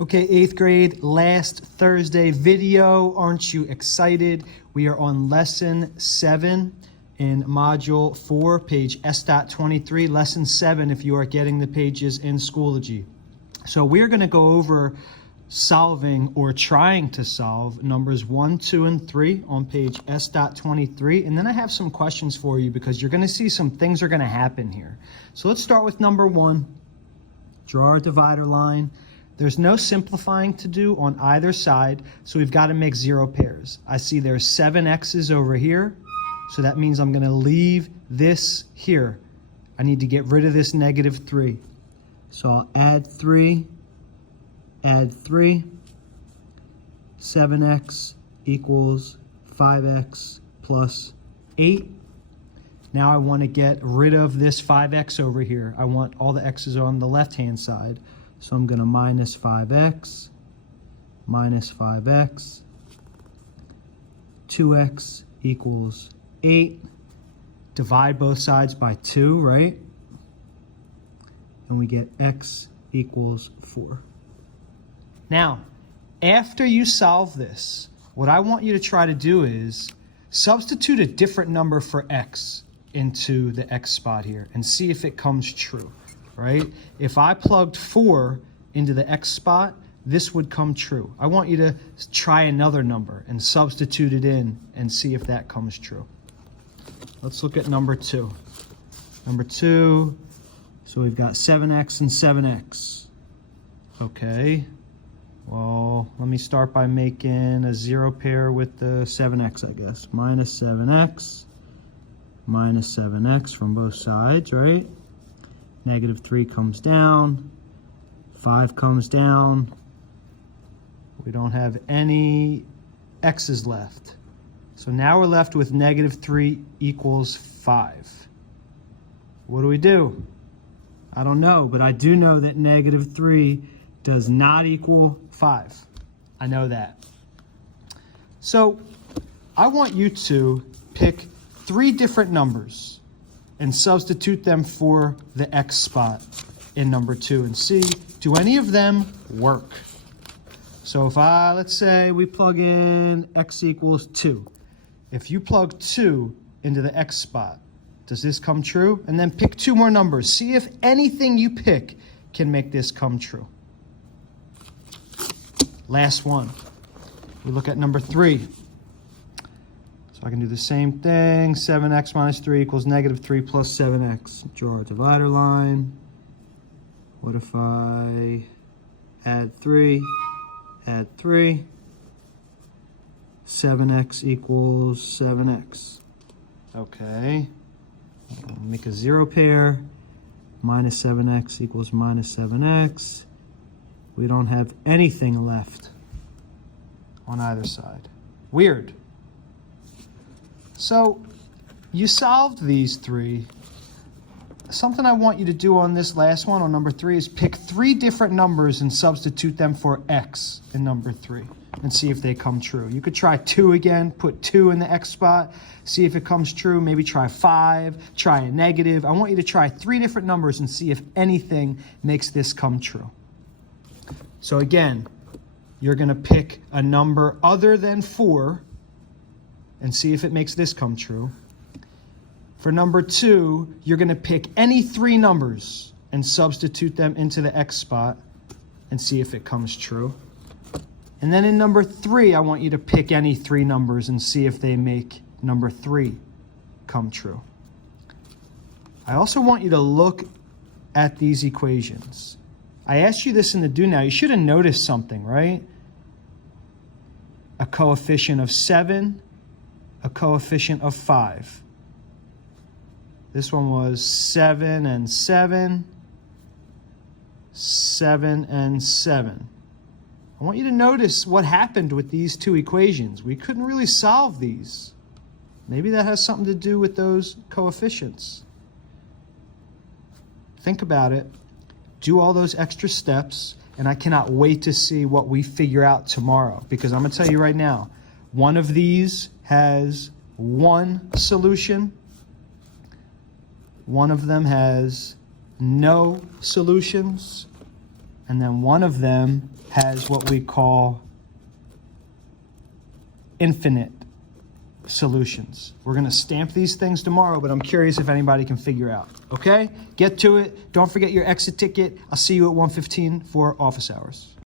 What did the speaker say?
Okay, 8th grade, last Thursday video. Aren't you excited? We are on lesson 7 in module 4, page S.23, lesson 7 if you are getting the pages in Schoology. So we're going to go over solving or trying to solve numbers 1, 2, and 3 on page S.23. And then I have some questions for you because you're going to see some things are going to happen here. So let's start with number 1. Draw our divider line. There's no simplifying to do on either side, so we've got to make 0 pairs. I see there's 7 x's over here, so that means I'm going to leave this here. I need to get rid of this negative 3. So I'll add 3, 7x equals 5x plus 8. Now I want to get rid of this 5x over here. I want all the x's on the left-hand side. So I'm going to minus 5x, 2x equals 8. Divide both sides by 2, right? And we get x equals 4. Now, after you solve this, what I want you to try to do is substitute a different number for x into the x spot here and see if it comes true. Right? If I plugged 4 into the x spot, this would come true. I want you to try another number and substitute it in and see if that comes true. Let's look at number 2. Number 2, so we've got 7x and 7x. Okay, well, let me start by making a 0 pair with the 7x, I guess. Minus 7x from both sides, right? Negative 3 comes down, 5 comes down. We don't have any x's left. So now we're left with negative 3 equals 5. What do? I don't know, but I do know that negative 3 does not equal 5. I know that. So I want you to pick 3 different numbers and substitute them for the x spot in number 2 and see, do any of them work? So if let's say we plug in x equals 2. If you plug 2 into the x spot, does this come true? And then pick 2 more numbers. See if anything you pick can make this come true. Last one. We look at number 3. So I can do the same thing. 7x minus 3 equals negative 3 plus 7x. Draw a divider line. What if I add 3, 7x equals 7x. Okay. Make a 0 pair. Minus 7x equals minus 7x. We don't have anything left on either side. Weird. So you solved these 3. Something I want you to do on this last one, on number 3, is pick 3 different numbers and substitute them for x in number 3 and see if they come true. You could try 2 again, put 2 in the x spot, see if it comes true. Maybe try 5, try a negative. I want you to try 3 different numbers and see if anything makes this come true. So again, you're going to pick a number other than 4 and see if it makes this come true. For number 2, you're going to pick any 3 numbers and substitute them into the x spot and see if it comes true. And then in number 3, I want you to pick any 3 numbers and see if they make number 3 come true. I also want you to look at these equations. I asked you this in the do now. You should have noticed something, right? A coefficient of 7, a coefficient of 5. This one was 7 and 7, 7 and 7. I want you to notice what happened with these 2 equations. We couldn't really solve these. Maybe that has something to do with those coefficients. Think about it. Do all those extra steps, and I cannot wait to see what we figure out tomorrow, because I'm going to tell you right now, one of these has 1 solution. One of them has no solutions. And then one of them has what we call infinite solutions. We're going to stamp these things tomorrow, but I'm curious if anybody can figure out. Okay? Get to it. Don't forget your exit ticket. I'll see you at 1:15 for office hours.